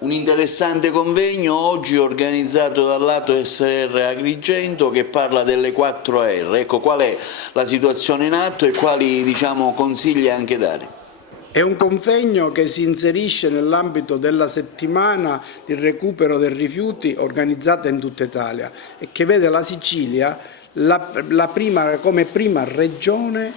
Un interessante convegno oggi organizzato dal lato SRR Agrigento che parla delle 4R. Ecco, qual è la situazione in atto e quali consigli anche dare? È un convegno che si inserisce nell'ambito della settimana di recupero dei rifiuti organizzata in tutta Italia e che vede la Sicilia come prima regione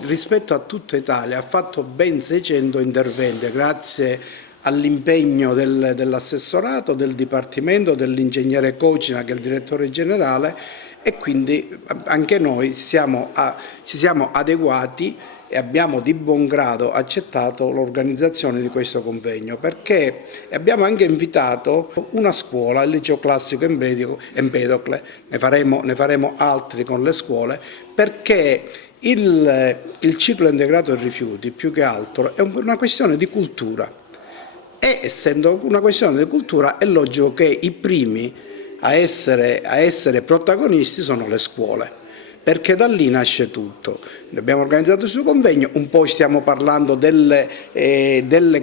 rispetto a tutta Italia. Ha fatto ben 600 interventi grazie all'impegno dell'assessorato, del Dipartimento, dell'ingegnere Cocina che è il direttore generale, e quindi anche noi ci siamo adeguati e abbiamo di buon grado accettato l'organizzazione di questo convegno, perché abbiamo anche invitato una scuola, il liceo classico Empedocle, ne faremo altri con le scuole, perché il ciclo integrato dei rifiuti più che altro è una questione di cultura e essendo una questione di cultura è logico che i primi a essere protagonisti sono le scuole, perché da lì nasce tutto. Abbiamo organizzato questo convegno, un po' stiamo parlando delle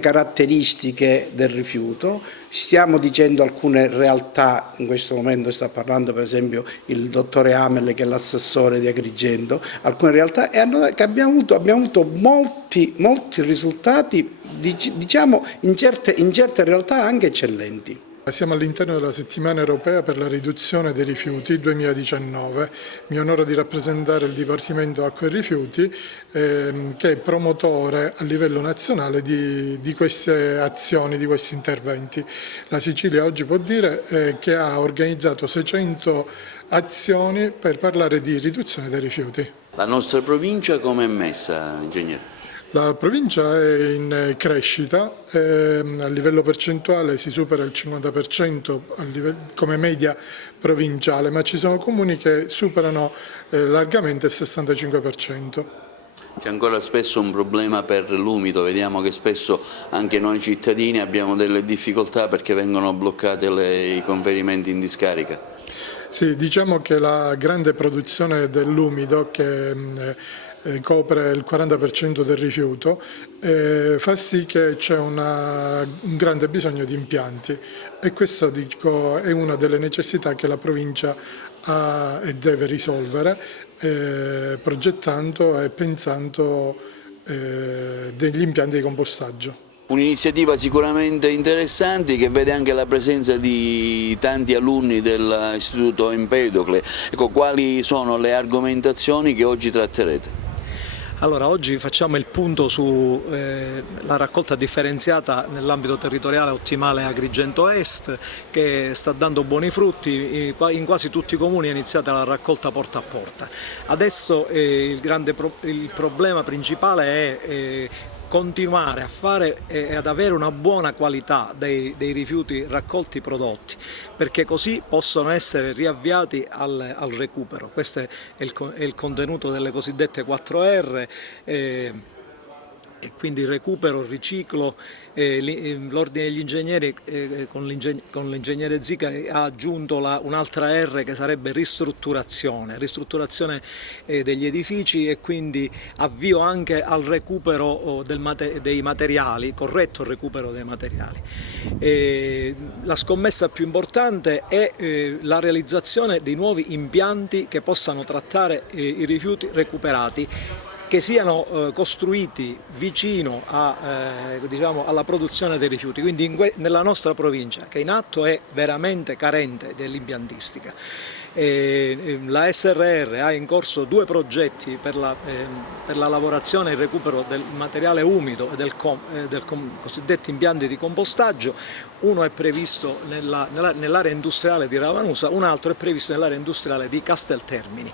caratteristiche del rifiuto, stiamo dicendo alcune realtà, in questo momento sta parlando per esempio il dottore Amel che è l'assessore di Agrigento, alcune realtà che abbiamo avuto molti risultati, diciamo in certe realtà anche eccellenti. Siamo all'interno della settimana europea per la riduzione dei rifiuti 2019. Mi onoro di rappresentare il Dipartimento Acqua e Rifiuti che è promotore a livello nazionale di queste azioni, di questi interventi. La Sicilia oggi può dire che ha organizzato 600 azioni per parlare di riduzione dei rifiuti. La nostra provincia come è messa, ingegnere? La provincia è in crescita, a livello percentuale si supera il 50% come media provinciale, ma ci sono comuni che superano largamente il 65%. C'è ancora spesso un problema per l'umido, vediamo che spesso anche noi cittadini abbiamo delle difficoltà perché vengono bloccati i conferimenti in discarica. Sì, diciamo che la grande produzione dell'umido che copre il 40% del rifiuto, fa sì che c'è un grande bisogno di impianti e questo è una delle necessità che la provincia ha e deve risolvere progettando e pensando degli impianti di compostaggio. Un'iniziativa sicuramente interessante che vede anche la presenza di tanti alunni dell'Istituto Empedocle. Ecco, quali sono le argomentazioni che oggi tratterete? Allora, oggi facciamo il punto sulla raccolta differenziata nell'ambito territoriale ottimale Agrigento Est, che sta dando buoni frutti. In quasi tutti i comuni è iniziata la raccolta porta a porta. Adesso il problema principale è continuare a fare e ad avere una buona qualità dei rifiuti raccolti prodotti, perché così possono essere riavviati al recupero. Questo è il contenuto delle cosiddette 4R. E quindi recupero, riciclo. L'ordine degli ingegneri con l'ingegnere Zica ha aggiunto un'altra R che sarebbe ristrutturazione degli edifici e quindi avvio anche al recupero dei materiali, corretto recupero dei materiali. La scommessa più importante è la realizzazione di nuovi impianti che possano trattare i rifiuti recuperati, che siano costruiti vicino alla produzione dei rifiuti. Quindi nella nostra provincia, che in atto è veramente carente dell'impiantistica, la SRR ha in corso 2 progetti per la lavorazione e il recupero del materiale umido e del cosiddetti impianti di compostaggio. Uno è previsto nell'area industriale di Ravanusa, un altro è previsto nell'area industriale di Casteltermini.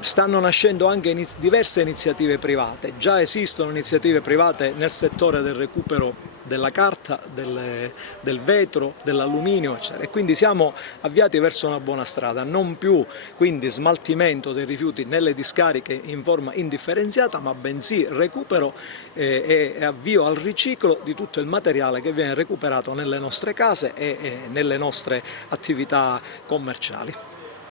Stanno nascendo anche diverse iniziative private, già esistono iniziative private nel settore del recupero della carta, del vetro, dell'alluminio, eccetera. E quindi siamo avviati verso una buona strada, non più quindi smaltimento dei rifiuti nelle discariche in forma indifferenziata, ma bensì recupero e avvio al riciclo di tutto il materiale che viene recuperato nelle nostre case e nelle nostre attività commerciali.